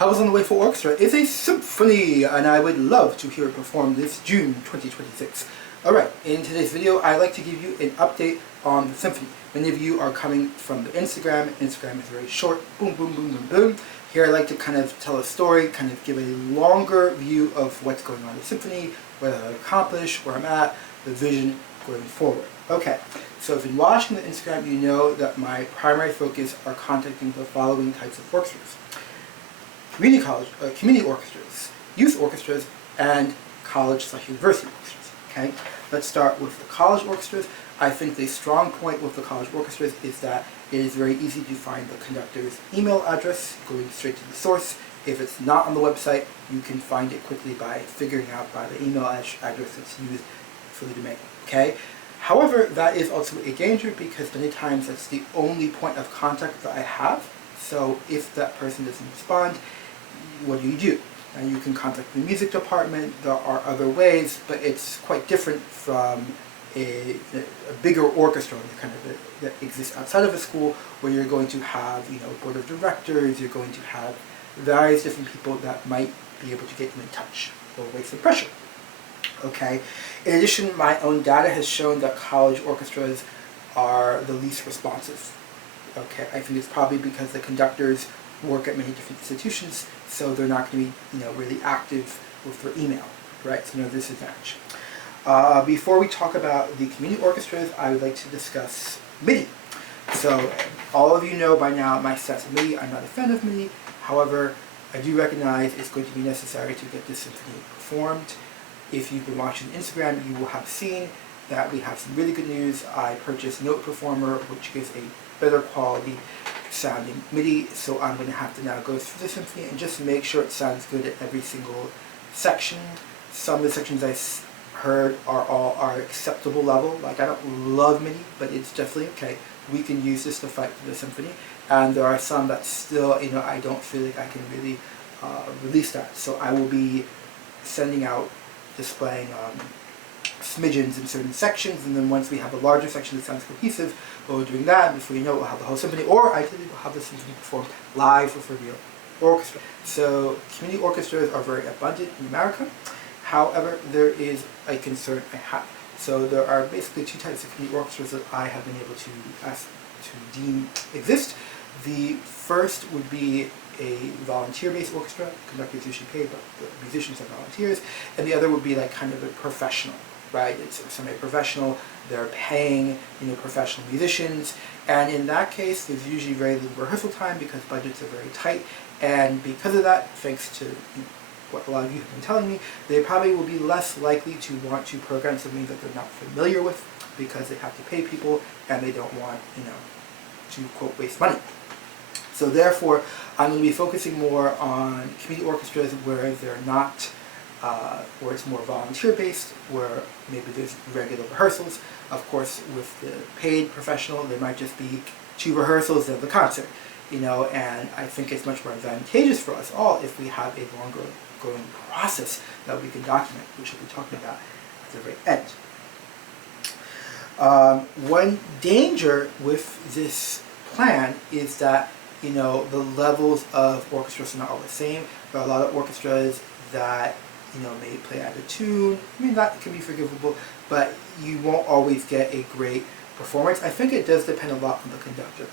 Help Us on the Way for Orchestra is a symphony, and I would love to hear it performed this June 2026. Alright, in today's video, I'd like to give you an update on the symphony. Many of you are coming from the Instagram. Instagram is very short, boom, boom, boom, boom, boom. Here I'd like to kind of tell a story, kind of give a longer view of what's going on in the symphony, what I've accomplished, where I'm at, the vision going forward. Okay, so if you've been watching the Instagram, you know that my primary focus are contacting the following types of orchestras. Community orchestras, youth orchestras, and college/university orchestras. Okay, let's start with the college orchestras. I think the strong point with the college orchestras is that it is very easy to find the conductor's email address, going straight to the source. If it's not on the website, you can find it quickly by figuring out by the email address that's used for the domain. Okay. However, that is also a danger because many times that's the only point of contact that I have. So if that person doesn't respond, what do? And you can contact the music department. There are other ways, but it's quite different from a bigger orchestra that exists outside of a school, where you're going to have, board of directors. You're going to have various different people that might be able to get you in touch or raise some pressure. Okay. In addition, my own data has shown that college orchestras are the least responsive. Okay, I think it's probably because the conductors work at many different institutions, so they're not going to be, really active with their email, right? So no disadvantage. Before we talk about the community orchestras, I would like to discuss MIDI. So all of you know by now my stance on MIDI. I'm not a fan of MIDI. However, I do recognize it's going to be necessary to get this symphony performed. If you've been watching Instagram, you will have seen that we have some really good news. I purchased Note Performer, which gives a better quality sounding MIDI, so I'm going to have to now go through the symphony and just make sure it sounds good at every single section. Some of the sections I heard are acceptable level. Like, I don't love MIDI, but it's definitely okay. We can use this to fight for the symphony. And there are some that still, I don't feel like I can really release that. So I will be sending out, displaying smidgens in certain sections, and then once we have a larger section that sounds cohesive, we'll be doing that. Before you know it, we'll have the whole symphony, or ideally we'll have the symphony performed live with a real orchestra. So community orchestras are very abundant in America. However, there is a concern I have. So there are basically two types of community orchestras that I have been able to deem exist. The first would be a volunteer-based orchestra. Conductors usually paid, but the musicians are volunteers. And the other would be like kind of a professional, right? It's semi-professional. They're paying, professional musicians. And in that case, there's usually very little rehearsal time because budgets are very tight. And because of that, thanks to what a lot of you have been telling me, they probably will be less likely to want to program something that they're not familiar with because they have to pay people and they don't want, to, quote, waste money. So therefore, I'm going to be focusing more on community orchestras where they're not, where it's more volunteer-based, where maybe there's regular rehearsals. Of course, with the paid professional, there might just be 2 rehearsals of the concert, and I think it's much more advantageous for us all if we have a longer going process that we can document, which we'll be talking about at the very end. One danger with this plan is that the levels of orchestras are not all the same. There are a lot of orchestras that, may play out of tune. That can be forgivable, but you won't always get a great performance. I think it does depend a lot on the conductor,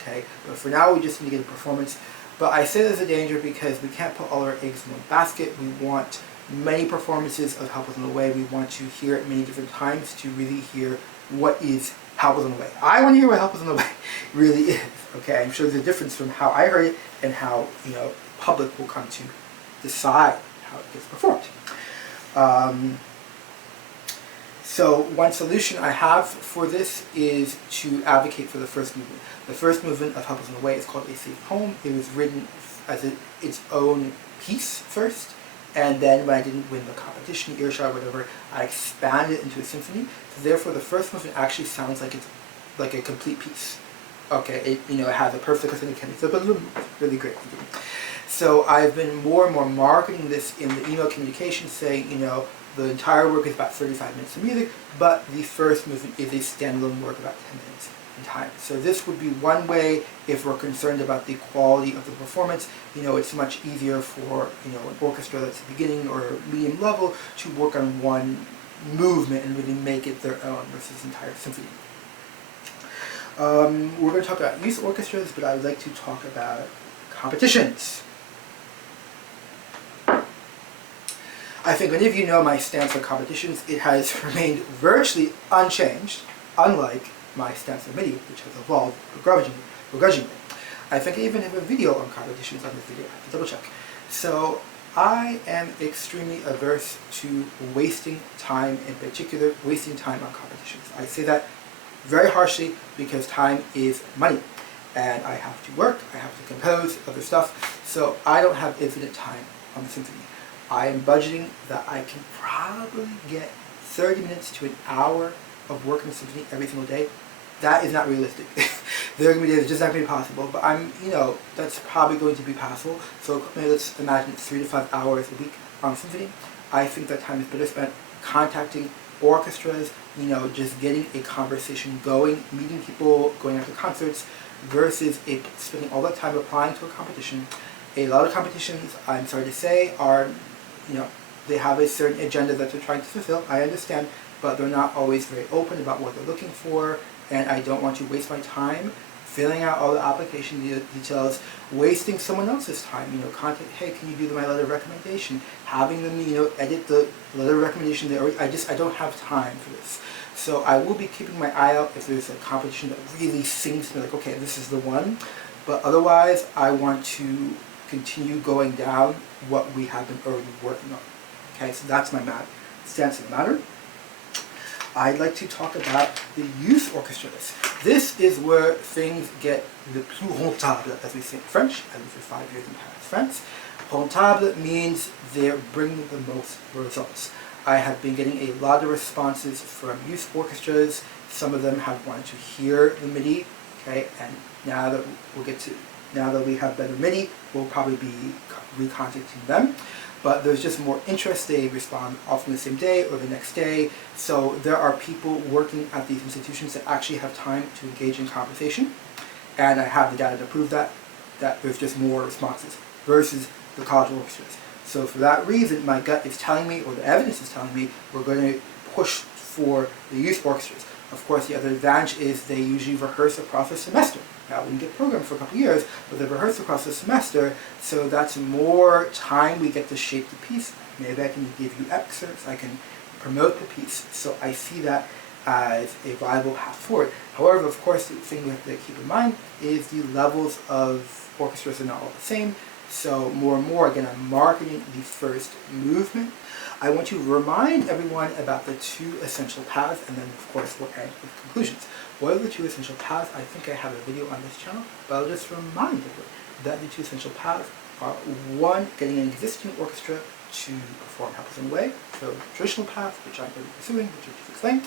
okay? But for now, we just need to get a performance. But I say there's a danger because we can't put all our eggs in one basket. We want many performances of Help Us on the Way. We want to hear it many different times to really hear what is Help Us on the Way. I want to hear what Help Us on the Way really is. Okay, I'm sure there's a difference from how I heard it and how public will come to decide how it gets performed. So one solution I have for this is to advocate for the first movement. The first movement of Help Us on the Way is called A Safe Home. It was written as its own piece first, and then when I didn't win the competition, earshot, or whatever, I expanded it into a symphony. So therefore, the first movement actually sounds like it's like a complete piece. Okay, it has a perfect authentic so it's really great. So I've been more and more marketing this in the email communication, saying, the entire work is about 35 minutes of music, but the first movement is a standalone work about 10 minutes. time. So this would be one way if we're concerned about the quality of the performance. It's much easier for an orchestra that's beginning or medium level to work on one movement and really make it their own versus entire symphony. We're going to talk about youth orchestras, but I would like to talk about competitions. I think many of you know my stance on competitions. It has remained virtually unchanged, unlike my stance on MIDI, which has evolved begrudgingly. I think I even have a video on competitions on this video. I have to double check. So I am extremely averse to wasting time, in particular wasting time on competitions. I say that very harshly because time is money. And I have to work, I have to compose, other stuff. So I don't have infinite time on the symphony. I am budgeting that I can probably get 30 minutes to an hour of work in the symphony every single day. That is not realistic. There are going to be days it's just not going to be possible, but that's probably going to be possible. So maybe let's imagine it's 3 to 5 hours a week on the symphony. I think that time is better spent contacting orchestras, just getting a conversation going, meeting people, going out to concerts, versus spending all that time applying to a competition. A lot of competitions, I'm sorry to say, are they have a certain agenda that they're trying to fulfill. I understand, but they're not always very open about what they're looking for, and I don't want to waste my time filling out all the application details, wasting someone else's time. Contact, hey, can you do my letter of recommendation? Having them, edit the letter of recommendation. I don't have time for this. So I will be keeping my eye out if there's a competition that really sings to me, like, okay, this is the one. But otherwise, I want to continue going down what we have been already working on. Okay, so that's my stance on the matter. I'd like to talk about the youth orchestras. This is where things get le plus rentable, as we say in French. I lived for 5 years in Paris, France. Rentable means they're bringing the most results. I have been getting a lot of responses from youth orchestras. Some of them have wanted to hear the MIDI, okay, and now that we have better MIDI, we'll probably be recontacting them. But there's just more interest. They respond often the same day or the next day. So there are people working at these institutions that actually have time to engage in conversation. And I have the data to prove that there's just more responses versus the college orchestras. So for that reason, my gut is telling me, or the evidence is telling me, we're going to push for the youth orchestras. Of course, the other advantage is they usually rehearse across a semester. Now, we can get programmed for a couple years, but they rehearse across the semester, so that's more time we get to shape the piece. Maybe I can give you excerpts, I can promote the piece. So I see that as a viable path forward. However, of course, the thing we have to keep in mind is the levels of orchestras are not all the same. So more and more, again, I'm marketing the first movement. I want to remind everyone about the 2 essential paths, and then of course we'll end with conclusions. What are the 2 essential paths? I think I have a video on this channel, but I'll just remind everyone that the 2 essential paths are 1, getting an existing orchestra to perform helpisontheway, so traditional path, which I'm going to be pursuing, which I'll just explain,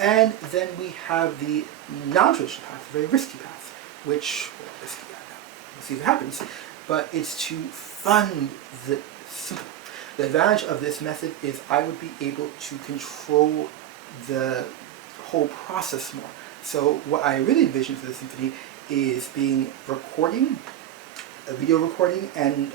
and then we have the non-traditional path, the very risky path, which, we'll see if it happens, but it's to fund the symphony. The advantage of this method is I would be able to control the whole process more. So what I really envision for the symphony is being recording, a video recording, and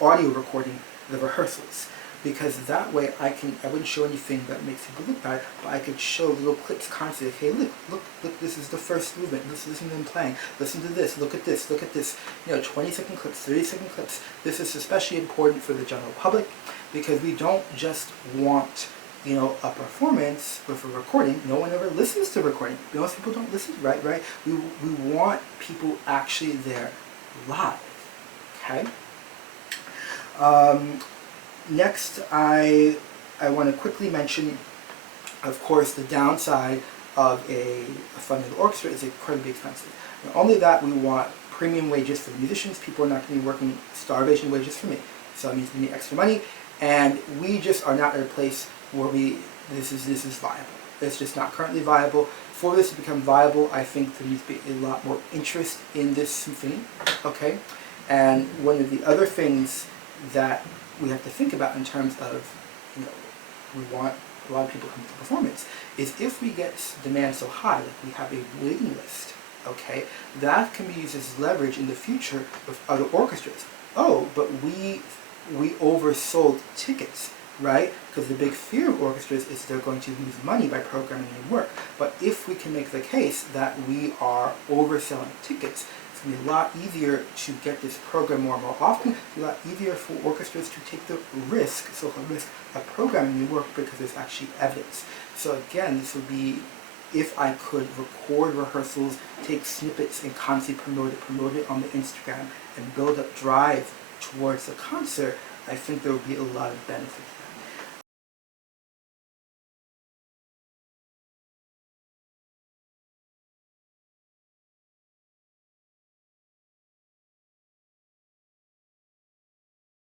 audio recording the rehearsals. Because that way I wouldn't show anything that makes people look bad, but I could show little clips constantly. Hey, look, this is the first movement. Listen to them playing. Listen to this. Look at this. 20-second clips, 30-second clips. This is especially important for the general public because we don't just want, a performance with a recording. No one ever listens to recording. Most people don't listen, right? We want people actually there live. Okay. Next, I want to quickly mention, of course, the downside of a funded orchestra is incredibly expensive. Not only that, we want premium wages for musicians. People are not going to be working starvation wages for me. So it means we need extra money, and we just are not at a place where this is viable. It's just not currently viable. For this to become viable, I think there needs to be a lot more interest in this symphony. Okay, and one of the other things that we have to think about in terms of, we want a lot of people come to performance, is if we get demand so high, like we have a waiting list, okay, that can be used as leverage in the future with other orchestras. Oh, but we oversold tickets, right? Because the big fear of orchestras is they're going to lose money by programming new work. But if we can make the case that we are overselling tickets, it's going to be a lot easier to get this program more and more often. It's a lot easier for orchestras to take the risk, so-called risk, of programming new work because there's actually evidence. So again, this would be if I could record rehearsals, take snippets and constantly promote it on the Instagram, and build up drive towards the concert, I think there would be a lot of benefit.